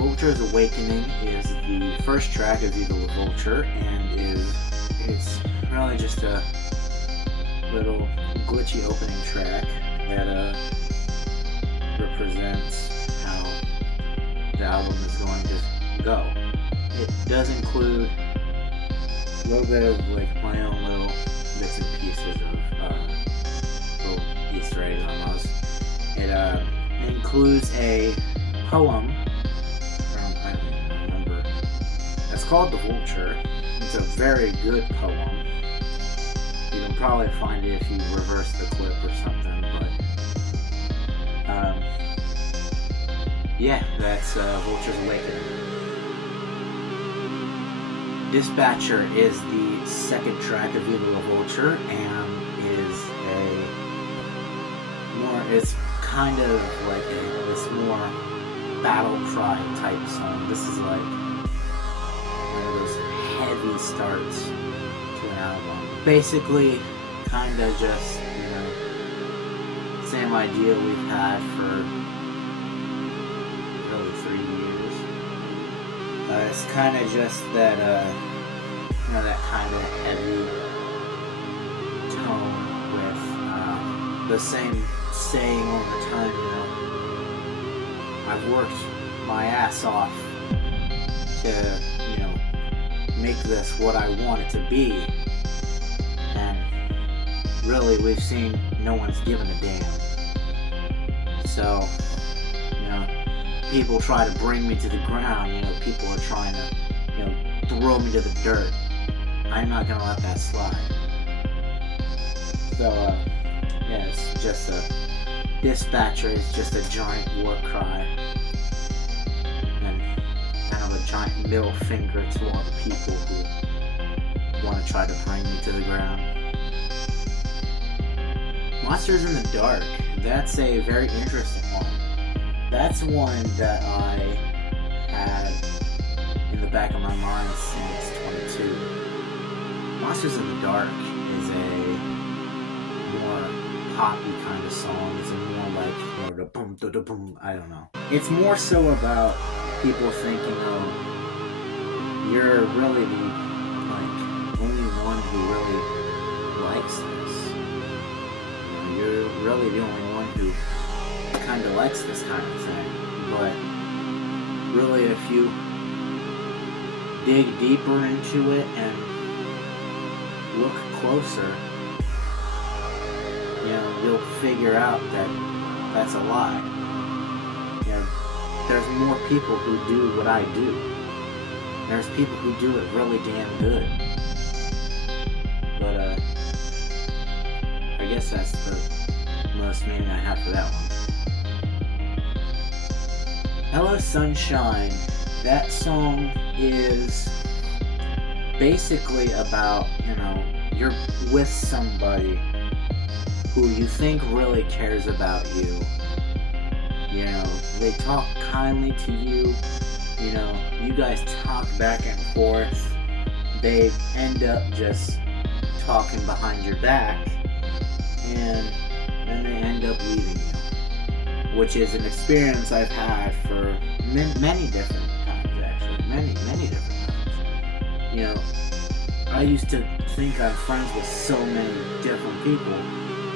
Vulture's Awakening is the first track of Viva La Vulture, and it's really just a little glitchy opening track that represents how the album is going to go. It does include a little bit of like my own little bits and pieces of little Easter eggs almost. It includes a poem from, I don't even remember. It's called The Vulture. It's a very good poem. You can probably find it if you reverse the clip or something, but yeah, that's Vulture's Awakening. Dispatcher is the second track of Viva La Vulture and it's kind of like this more battle cry type song. This is like one of those heavy starts to an album. Basically, kind of just, same idea we've had for really 3 years. It's kind of just that, that kind of heavy tone with the same saying all the time, I've worked my ass off to, make this what I want it to be, and really we've seen no one's given a damn. So, people try to bring me to the ground, people are trying to, throw me to the dirt. I'm not gonna let that slide. So, it's just Dispatcher is just a giant war cry, and kind of a giant middle finger to all the people who want to try to bring me to the ground. Monsters in the Dark, that's a very interesting one. That's one that I had in the back of my mind since 22. Monsters in the Dark is a more poppy kind of song. It's a more like the boom da da boom. I don't know. It's more so about people thinking, oh, you're really the only one who really likes this. You're really the only one who kind of likes this kind of thing. But really, if you dig deeper into it and look closer, you'll figure out that that's a lie. There's more people who do what I do. There's people who do it really damn good. But, I guess that's the most meaning I have for that one. Hello Sunshine. That song is basically about, you're with somebody who you think really cares about you. They talk kindly to you. You guys talk back and forth. They end up just talking behind your back, and then they end up leaving you, which is an experience I've had for many different times, actually. Many different times. I used to think I'm friends with so many different people.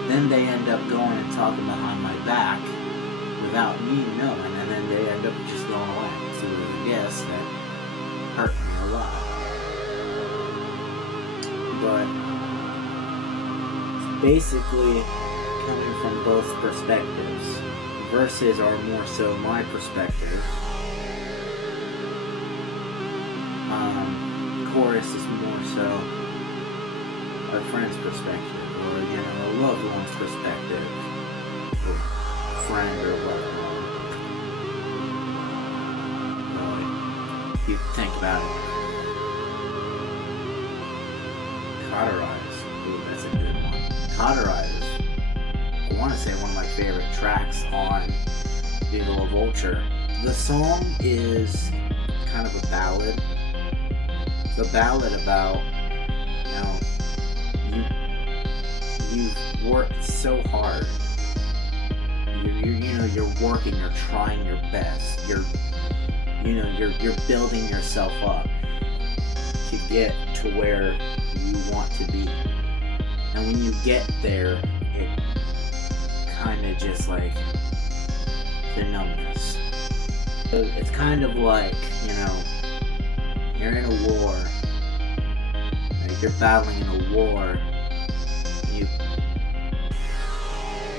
Then they end up going and talking behind my back without me knowing, and then they end up just going away. So I guess that hurt me a lot. But it's basically coming from both perspectives. Verses are more so my perspective. Chorus is more so a friend's perspective, or a loved one's perspective, or friend or loved one. Really, you think about it. Cauterize. Ooh, that's a good one. Cauterize is, I want to say, one of my favorite tracks on Viva La Vulture. The song is kind of a ballad. It's a ballad about, you've worked so hard. You're working, you're trying your best. You know, you're building yourself up to get to where you want to be. And when you get there, it kind of just like the numbness. It's kind of like, you know, you're in a war, like you're battling in a war, you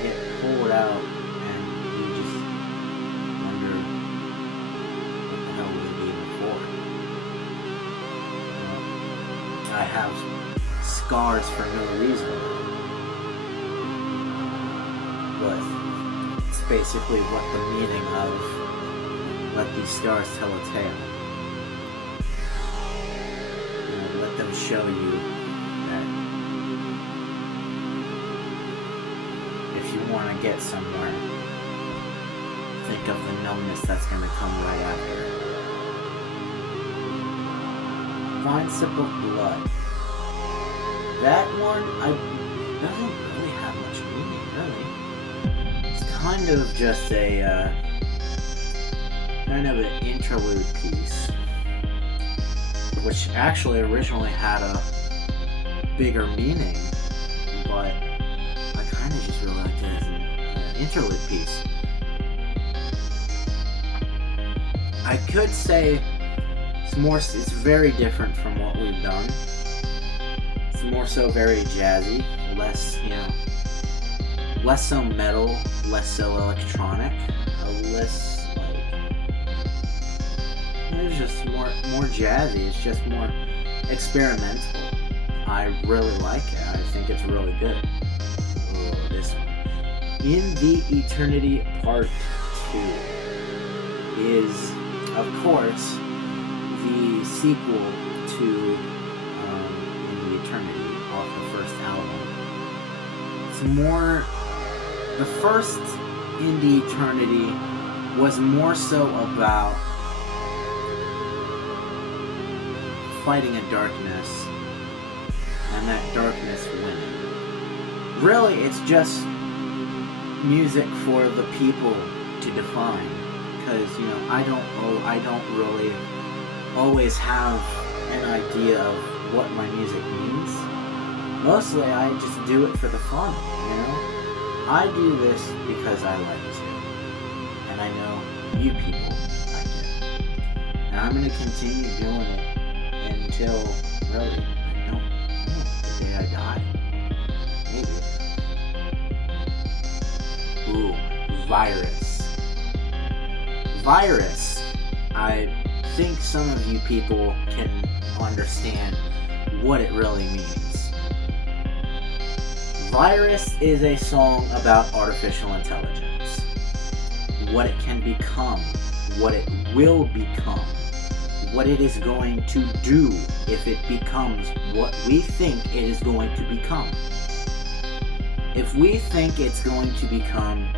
get pulled out and you just wonder what the hell was it even for. I have scars for no reason, but it's basically what the meaning of let these scars tell a tale. You know, let them show you that if you want to get somewhere, think of the numbness that's going to come right after. Fine Sip of Blood. That one, doesn't really have much meaning, really. It's kind of just a, kind of an interlude piece, which actually originally had a bigger meaning, but I kind of just really liked it as an interlude piece. I could say it's very different from what we've done. It's more so very jazzy, less, you know, less so metal, less so electronic, less like, it's just more jazzy. It's just more experimental. I really like it. I think it's really good. Oh, this one. In the Eternity Part 2 is, of course, the sequel to In the Eternity off the first album. It's more, the first In the Eternity was more so about fighting a darkness and that darkness winning. Really, it's just music for the people to define, because, you know, I don't really always have an idea of what my music means. Mostly I just do it for the fun, you know? I do this because I like to, and I know you people like it. And I'm gonna continue doing it until, really, I don't know, the day I die. Maybe. Ooh, Virus. Virus. I think some of you people can understand what it really means. Virus is a song about artificial intelligence. What it can become, what it will become, what it is going to do if it becomes what we think it is going to become. If we think it's going to become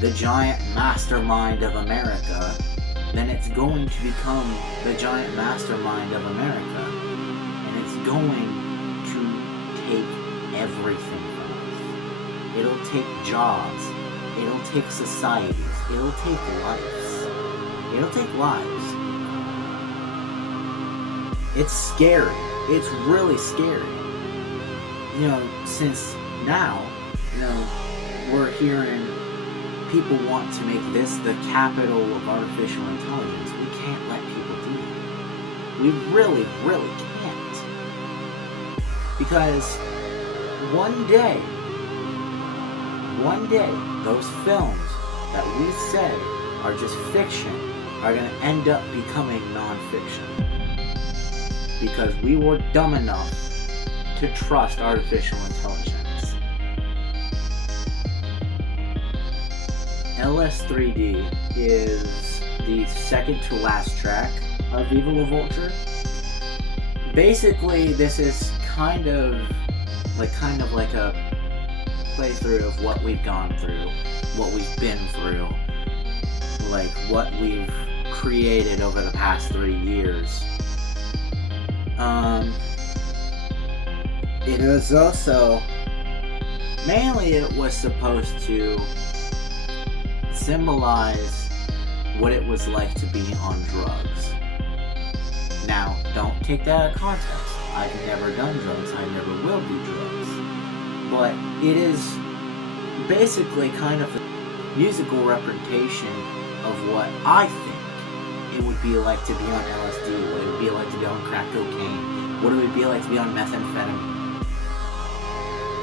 the giant mastermind of America, then it's going to become the giant mastermind of America. And it's going to take everything from us. It'll take jobs. It'll take societies. It'll take lives. It'll take lives. It's scary. It's really scary. You know, since now, you know, we're hearing people want to make this the capital of artificial intelligence. We can't let people do that. We really, really can't. Because one day, those films that we say are just fiction are going to end up becoming non-fiction. Because we were dumb enough to trust artificial intelligence. LS3D is the second to last track of Viva La Vulture. Basically, this is kind of like a playthrough of what we've gone through, what we've been through, like what we've created over the past 3 years. It was also, mainly it was supposed to symbolize what it was like to be on drugs. Now, don't take that out of context. I've never done drugs. I never will do drugs. But it is basically kind of the musical representation of what I think it would be like to be on LSD, what it would be like to be on crack cocaine, what it would be like to be on methamphetamine.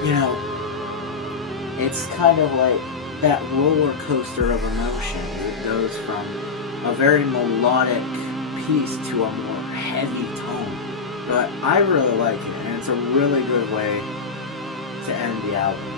You know, it's kind of like that roller coaster of emotion. It goes from a very melodic piece to a more heavy tone. But I really like it, and it's a really good way to end the album.